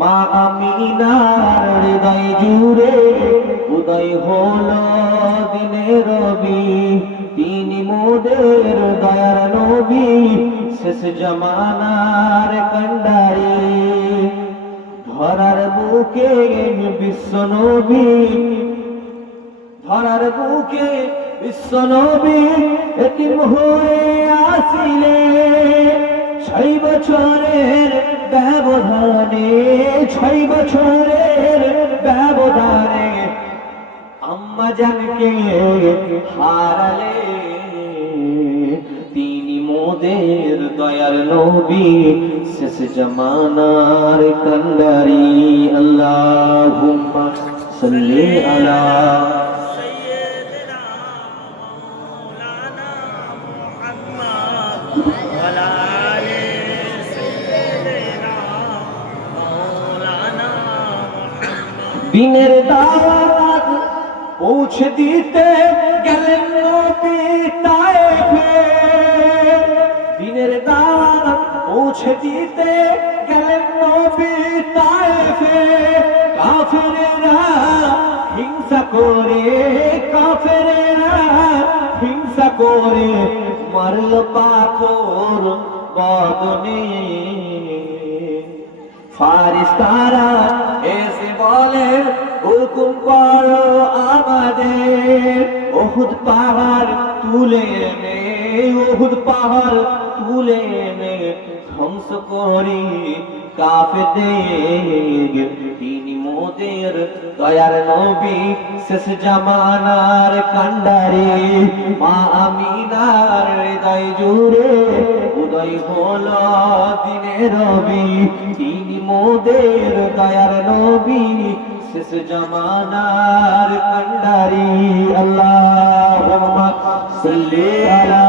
মা আমিনার হৃদয় জুড়ে উদয় হলো দিনের রবি, তিনি মোদের দয়ার নবী, শেষ জামানার কান্ডারি। ধরার বুকে বিশ্ব নবী, ধরার বুকে বিশ্ব নবী এতিম হয়ে আসিলে, 6 বছরের ব্যবধানে, 6 বছরের ব্যবধানে আম্মা জানকে হারালে। তিনি মোদের দয়ার নবী, শেষ জামানার কান্ডারি। আল্লাহুম্মা সাল্লি আলা দিনের দাওয়াত পৌঁছে দিতে গেলেন নবী তায়েফে, দিনের দাওয়াত পৌঁছে দিতে গেলেন নবী তায়েফে। কাফেরেরা হিংসা করে, কাফেরেরা হিংসা করে মারল পাথর বদনে। ফারিস্তারা এসে বলে হুকুম করো আমাদের, উহুদ পাহাড় তুলে এনে, উহুদ পাহাড় তুলে এনে ধ্বংস করি কাফেরদের। তিনি মোদের দয়ার নবী, শেষ জামানার কান্ডারি। মা আমিনার হৃদয় জুড়ে উদয় হলো দিনের রবি, তিনি মোদের দয়ার নবী, শেষ জামানার কান্ডারি। আল্লাহুম্মা সাল্লি আলা